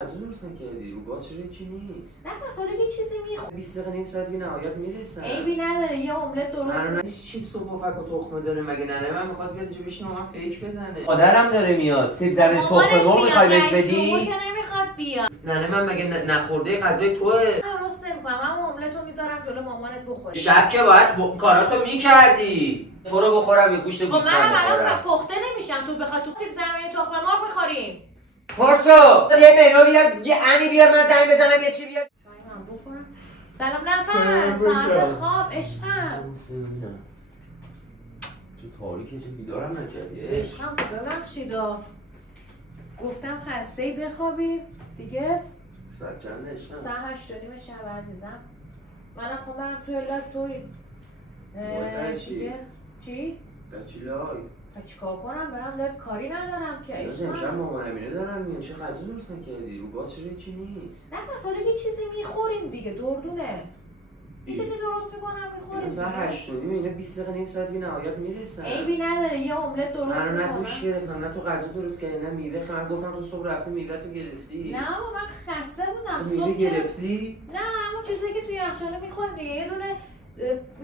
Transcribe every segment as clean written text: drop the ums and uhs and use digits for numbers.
از اون درست نکردی رو گاز چرا هیچی نیست؟ نفس حالا یه چیزی میخوام 20 دقیقه نیم ساعت دیگه نهایت میرسن. عیبی نداره یه املت درست من چیپس و پفک و تخمه داره مگه ننه من میخواد بیاد اینجا بشینه من پیک بزنه. مادرم داره میاد. سیب زمینی تخمه مرغ میخوای بهش بدی؟ که نمیخواد بیاد. ننه من مگه نخورده غذای توئه؟ درست نمیکنم. من املتو میذارم جلو مامانت بخوری. شب که باید کاراتو میکردی. تو رو بخورم یا گوشت گوسفند بخورم؟ منم الان پخته نمیشم تو بخوای تو سیب زمینی تخمه مرغ میخوریم. پرتو یه منو بیار یه انی بیار من زنگ بزنم یه چی بیار. سلام نفس ساعت خواب عشقم. چه تاریکه چه بیدارم نکردی عشقم ببخشید گفتم خسته‌ای بخوابی دیگه. ساعت چنده عشقم؟ ساعت 8:30 شب عزیزم. منم خب برم توی لایف توی چی؟ چی؟ در چی لای؟ چیکار کنم برم لایف کاری ندارم که عشقم. امشب مامانم اینه دارم میگم چه غذا درست نکردی رو گاز چرا هیچی نیست؟ نفس حالا یه چیزی میخوریم دیگه دردونه. یه چیزی درست میکنم میخوریم. ساعت 8:30 اینا 20 دقیقه نیم ساعت دیگه نهایت میرسن. عیبی نداره یه املت درست میکنم. من نه گوش گرفتم نه تو غذا درست کردی نه میوه من گفتم تو صبح رفتی میوه تو گرفتی. نه بابا من خسته بودم. میوه گرفتی؟ نه همون چیزی که توی یخچاله میخوریم دیگه. یه دونه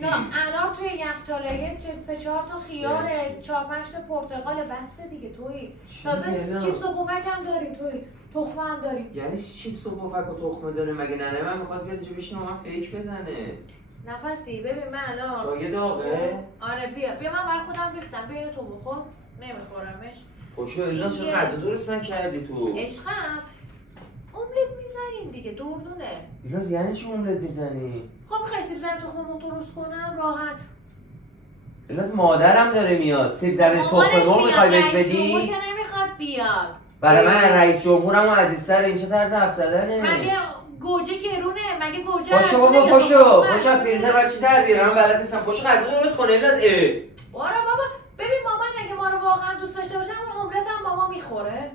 انار توی یخچاله، یه 3-4 تا خیاره، 4-5 تا پرتقال بسته دیگه توی. تازه چیپس و پفک هم داری توی. تخمه هم داری. یعنی چیپس و پفک و تخمه داره مگه ننه من میخواد بیاد اینجا بشینه من پیک بزنه. نفسی ببین من الان چای داغه؟ آره بیا من بر خودم ریختم بین تو بخور نمیخورمش. خوشو اینا چه غذا درست نکردی تو؟ عشقم املت میزنیم دیگه دردونه. ایراز یعنی چی املت میزنی؟ خب میخوای سیب زمینی تخمه مرغ درست کنم راحت. ایراز مادرم داره میاد. سیب زمینی تخمه مرغ میخوای بهش بدی؟ مامانت که نمیخواد بیاد. برای من رئیس جمهورم و عزیزتر این چه طرز حرف زدنه؟ مگه گوجه گرونه؟ مگه گوجه پاشو بابا پاشو فریزر باید چی در بیارم من بلد نیستم. پاشو غذا درست کنه ایراز. بابا ببین مامان اگه ما رو واقعا دوست داشته باشه اون املت هم بابا میخوره.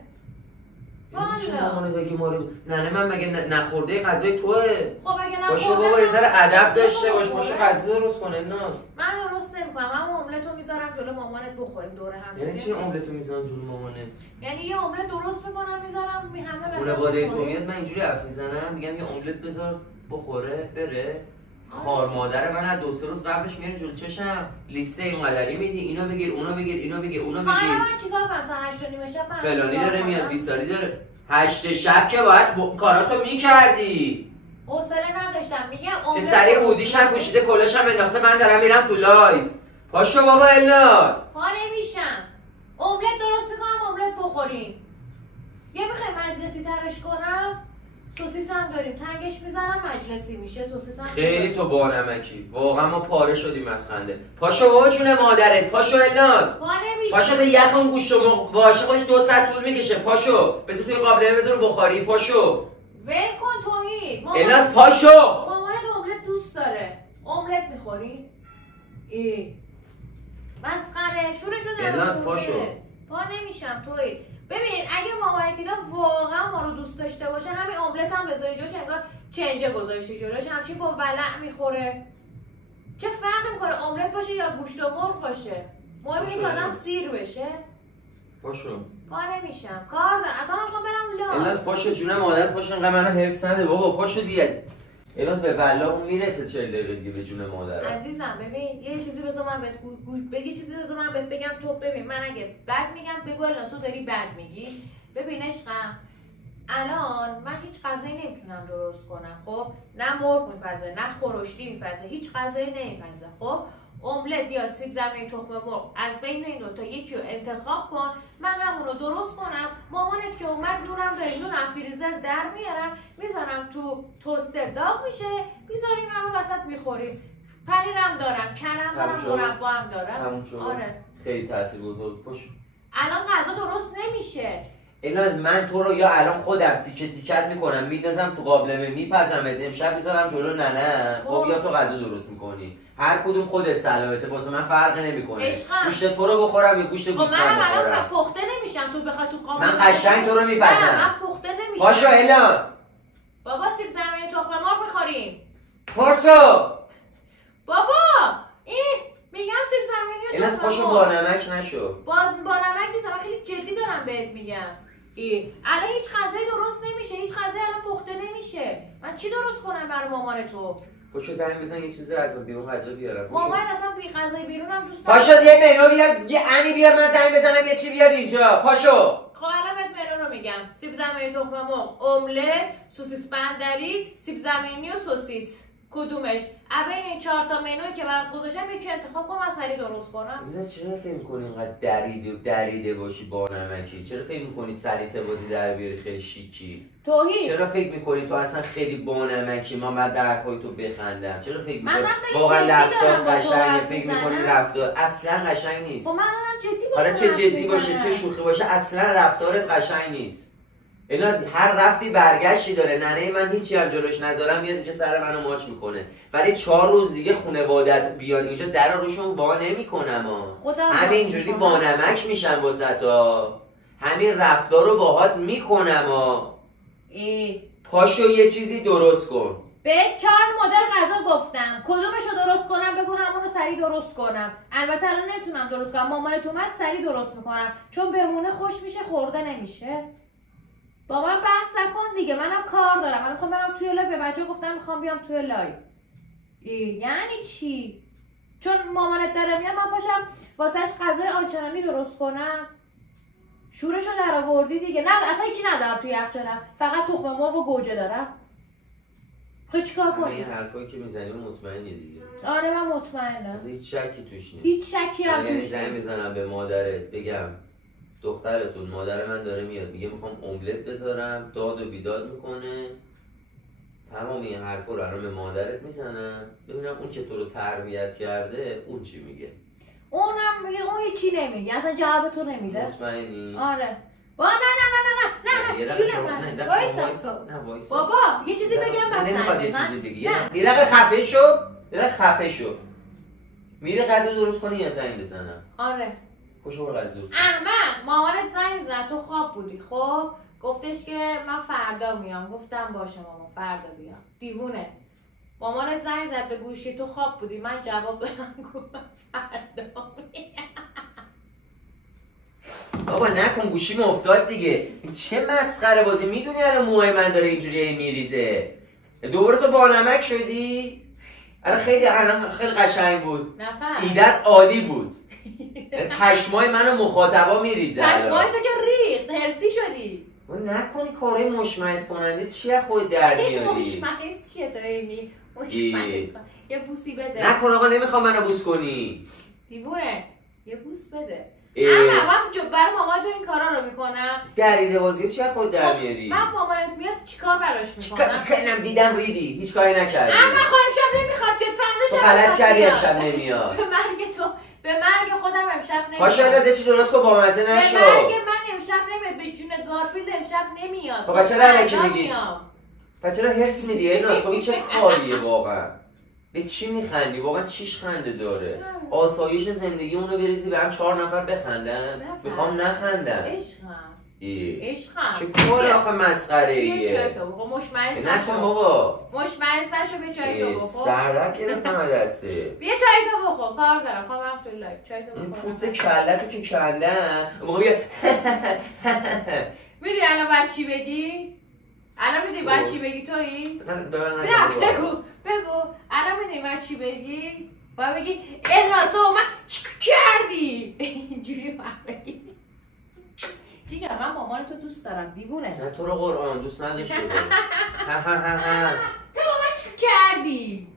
چه مامانه دیگه ما رو ننه من مگه نخورده غذای توئه؟ خب اگه نخورده پاشو بابا یه ذره ادب داشته باش. پاشو غذا درست کنه اینا. من درست نمی‌کنم. من املتو میذارم جلو مامانت بخوریم دوره هم. یعنی چی املتو میذارم جلو مامانت؟ یعنی یه املت درست میکنم میذارم همه بسن. خانواده تو میاد من اینجوری حرف میزنم میگم یه املت بذار بخوره بره. خار مادر من از 2-3 روز قبلش میاره جلو چشم لیسته اینقدری میدی اینو بگیر اونو بگیر اینو بگیر اونو بگیر. خانم من چیکار کنم ساعت 8:30 شب من فلانی داره میاد بیساری داره. 8 شب که باید کاراتو میکردی. حوصله نداشتم میگم املت چه سری هودیش هم پوشیده کلاش هم انداخته من دارم میرم تو لایف. پاشو بابا الناز. ها نمیشم. املت درست میکنم املت بخوریم. یه میخوای مجلسی ترش کنم؟ سوسیس هم داریم تنگش میزنم مجلسی میشه سوسیس هم. خیلی تو بانمکی واقعا ما پاره شدیم از خنده. پاشو بابا چونه مادرت پاشو الناز. پاشو به یخون گوشت و واشه خودش 2 ساعت طول میکشه. پاشو بذار توی قابلمه بذار بخاری. پاشو ول کن توهی. الناز پاشو. مامانت املت دوست داره. املت میخوری؟ مسخره شورشو داره. الناز پاشو. پا نمیشم توی. ببین اگه مامانت اینا واقعا ما رو دوست داشته باشه همین املت هم بذاری جلوش انگار چنجه گذاشتی جلوش همچین با ولع میخوره. چه فرقی میکنه املت باشه یا گوشت و مرغ باشه؟ مهم اینه که آدم سیر بشه. پاشو. پا نمیشم کار دارم اصلا من میخوام برم لاس. الناز پاشو جون مادرت پاشو انقدر منو حرص نده بابا پاشو دیگه. الناز به بلا اون میرسه 40 دقیقه دیگه به جون مادرت. عزیزم ببین یه چیزی بذار من بهت بگی چیزی بذار من بهت بگم تو ببین من اگه بد میگم بگو الناز تو داری بد میگی. ببین عشقم الان من هیچ غذایی نمیتونم درست کنم خب نه مرغ میپزه نه خورشتی میپزه هیچ غذایی نمیپزه خب املت یا سیب زمینی تخمه مرغ از بین این دوتا یکی رو انتخاب کن من همونو درست کنم. مامانت که اومد نونم داریم نون از فریزر در میارم میذارم تو توستر داغ میشه میذاریم همون وسط میخوریم. پنیرم دارم کنم دارم مربا هم دارم. آره خیلی تاثیرگذار بود. پاشو الان غذا درست نمیشه. الناز من تو رو یا الان خودم تیکه تیکت میکنم میندازم تو قابلمه میپزمت امشب میذارم جلو ننه خب یا تو غذا درست میکنی هر کدوم خودت صلاحیته واسه من فرقی نمیکنه. گوشت تو رو بخورم یا گوشت گوسفند بخورم. من الان پخته نمیشم تو بخوای تو قابلمه. من قشنگ تو رو میپزم. من پخته نمیشم. پاشو الناز. بابا سیب زمینی تخمه مرغ میخوریم. پاشو. بابا میگم سیب زمینی الناز پاشو با نمک نشو. با نمک نیستم من خیلی جدی دارم بهت میگم. الان هیچ غذایی درست نمیشه، هیچ غذایی الان پخته نمیشه. من چی درست کنم برای مامان تو؟ پاشو زنگ بزن یه چیزی از بیرون غذا بیارم. مامان اصلا بی غذای بیرونم دوست داره. پاشو یه منو بیار، یه انی بیار، من زنگ بزنم یه چی بیاد اینجا. پاشو. خب الان بهت منو رو میگم. سیب زمینی تخم مرغ، املت، سوسیس بندری، سیب زمینی و سوسیس. کدومش؟ بین این 4 تا منوی که برات گذاشتم یکی انتخاب کن من سریع درست کنم. اینا چرا فکر می‌کنی اینقدر دریده باشی با نمکی؟ چرا فکر می‌کنی سلیته بازی در بیاری خیلی شیکی؟ توهی. چرا فکر می‌کنی تو اصلا خیلی با نمکی ما بعد به حرفای تو بخندم؟ چرا فکر می‌کنی واقعا لفظات قشنگه؟ فکر می‌کنی رفتار اصلا قشنگ نیست. خب من الان جدی با حالا چه جدی باشه چه شوخی باشه اصلا رفتارت قشنگ نیست. الناز هر رفتی برگشتی داره. ننه من هیچی هم جلوش نذارم میاد اینجا سر منو ماچ میکنه، ولی 4 روز دیگه خانواده‌ات بیاد اینجا در روشون وا نمیکنم همینجوری با نمک میشن واسطا، همین رفتار رو باهات میکنم پاشو یه چیزی درست کن. به 4 مدل غذا گفتم، کدومشو درست کنم بگو همونو سریع درست کنم. البته الان نمیتونم درست کنم، مامان تو من سریع درست میکنم چون بمونه خوش میشه خورده نمیشه. با من بحث نکن دیگه، منم کار دارم. من میخوام برم توی لایو، به بچه‌ها گفتم میخوام بیام توی لایو. یعنی چی؟ چون مامانت داره میاد من پاشم واسهش غذای آنچنانی درست کنم؟ شورشو در آوردی دیگه. نه اصلا هیچی ندارم توی یخچالم، فقط تخم مرغ و گوجه دارم. خب چیکار کنی؟ این حرفایی که میزنی مطمئنی دیگه؟ آره من مطمئنم. اصلا هیچ شکی توش نیست. هیچ شکی هم توش نیست. زنگ بزنم به مادرت بگم دخترتون مادر من داره میاد میگه میخوام املت بذارم، داد و بیداد میکنه، تمام این حرفا رو الان به مادرت میزنم ببینم اون که تو رو تربیت کرده اون چی میگه. اونم میگه اون هیچی نمیگه، اصلا جواب تو نمیده. مطمئنی؟ آره. نه بابا یه چیزی بگم بعد نمیخواد یه چیزی بگی. یه دقیقه خفه شو، یه دقیقه خفه شو. میره غذا درست کنی یا زنگ بزنم؟ آره. پشو برو غذا درست. احمد مامانت زنگ زد تو خواب بودی خب؟ گفتش که من فردا میام. گفتم باشه مامان فردا بیام. دیوونه. مامانت زنگ زد به گوشی تو خواب بودی، من جواب دادم گفتم فردا میام. بابا نکن گوشیم افتاد دیگه. چه مسخره بازی. میدونی الان موهای من داره اینجوری میریزه. دوباره تو با نمک شدی؟ الان خیلی قشنگ بود. ایدت عالی بود. پشمای منو مخاطبا میریزه. پشمای تو که ریخت هرسی شدی. نکنی کارهای مشمئز کننده چیه خود در میاری؟ مشمئز چیه تو ایمی؟ یه بوسی بده. نکن آقا نمیخوام منو بوس کنی. دیوونه یه بوس بده. اما من برای مامان تو این کارا رو میکنم. دریده بازی چیه خود در میاری؟ من مامانت میاد چیکار براش میکنم؟ چیکار دیدم ریدی هیچ کاری نکردی. اما خواهیم شب نمیخواد که فردا شب غلط کردی امشب نمیاد. به مرگ تو به مرگ خودم امشب نمیاد. پاشو از چی درست کن با مزه نشو. به مرگ من امشب نمیاد، به جون گارفیلد امشب نمیاد. خب چرا الکی میگی؟ چرا حس میدی اینا؟ خب این چه کاریه واقعا؟ به چی میخندی؟ واقعا چیش خنده داره؟ آسایش زندگی اونو بریزی به هم 4 نفر بخندن؟ میخوام نخندم. عشقم چه کار آخه مسخره ایه؟ بیا چای تو بخور مشمئز نشو. نکن بابا مشمئز نشو بیا چای تو بخور. سردرد گرفتم از دسته. بیا چای تو بخور کار دارم. خواهم هم تو لایک چای تو بخور. این پوست کلتو که کندن موقع بیا میدونی الان باید چی بگی؟ الان میدونی باید چی بگی تویی؟ بگو الان میدونی باید چی بگی؟ باید بگی الناز تو من چیکار کردی؟ اینجوری باید بگی. جیگر من مامان تو دوست دارم دیوونه. نه تو رو قرآن دوست نداشته تو مامان چیکار کردی؟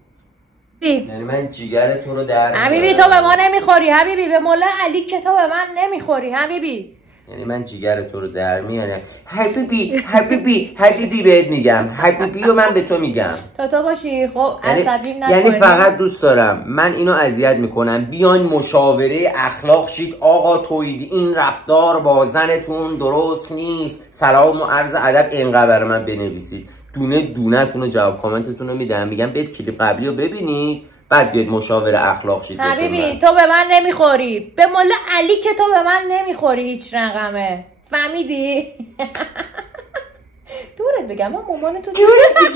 یعنی من جیگر تو رو در حبیبی تو به ما نمیخوری حبیبی، به مولا علی که تو به من نمیخوری حبیبی. یعنی من جیگر تو رو در میارم. حبیبی بهت میگم. حبیبی رو من به تو میگم. تو باشی خب عصبیم نکنی. یعنی فقط دوست دارم من اینو اذیت میکنم بیاین مشاوره اخلاق شید آقا تویدی این رفتار با زنتون درست نیست. سلام و عرض ادب اینقدر برای من بنویسید. دونه دونه تون رو جواب کامنتتون رو میدم. میگم برید کلیپ قبلی رو ببینید بعد بیاید مشاوره اخلاق شید. حبیبی تو به من نمیخوری، به مولا علی که تو به من نمیخوری هیچ رقمه. فهمیدی؟ دورت بگم من مامان تو دورت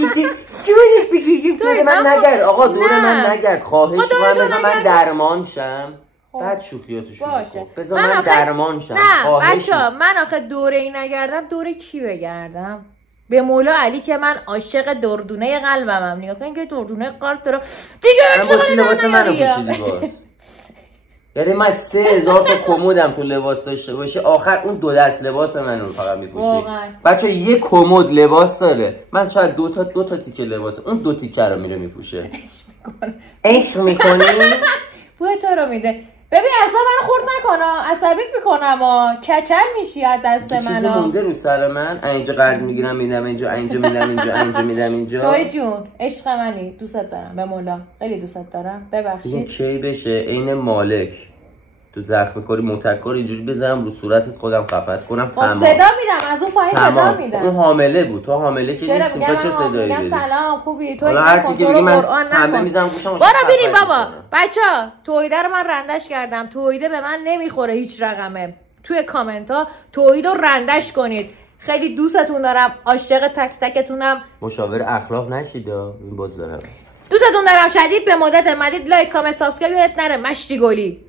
بگی دور من نگرد آقا دور من نگرد. خواهش میکنم بذار من درمان شم. بعد شوخیاتو شروع باشه. کن. بذار من درمان شم. نه بچه‌ها من آخه دوره ای نگردم، دوره کی بگردم؟ به مولا علی که من عاشق دردونه قلبمم. نگاه کن که دردونه قلب دارم دیگه. من لباس منو پوشیدی باز. یعنی من 3000 تا کمدم تو لباس داشته باشه، آخر اون 2 دست لباس منو فقط میپوشی. بچه یه کمد لباس داره، من شاید دو تا تیکه لباس، اون 2 تیکه رو میره میپوشه. عشق میکنی؟ بوی تو رو میده. ببین اصلا من خورد نکنم، عصبیت میکنم کچل میشی از دست منو. چیزی مونده رو سر من؟ اینجا قرض میگیرم میدم اینجا، اینجا میدم اینجا، اینجا میدم اینجا. توی جون عشق منی، دوستت دارم به مولا، خیلی دوستت دارم. ببخشید این کی بشه عین مالک تو زخم کاری متکر اینجوری بزنم رو صورتت خودم خفت کنم. تمام صدا میدم از اون پایین، صدا میدم. اون حامله بود، تو حامله که نیستی، تو چه صدایی داری؟ سلام خوبی؟ تو حالا هر چی که بگی من همه میذارم گوشم. برو بریم بابا. بچا تویده رو من رندش کردم، تویده به من نمیخوره هیچ رقمه. توی کامنت ها تویده رو رندش کنید. خیلی دوستتون دارم، عاشق تک تکتونم. مشاور اخلاق نشید این باز دارم. دوستتون دارم شدید. به مدت مدید لایک کامنت سابسکرایب یادت نره. مشتی گلی.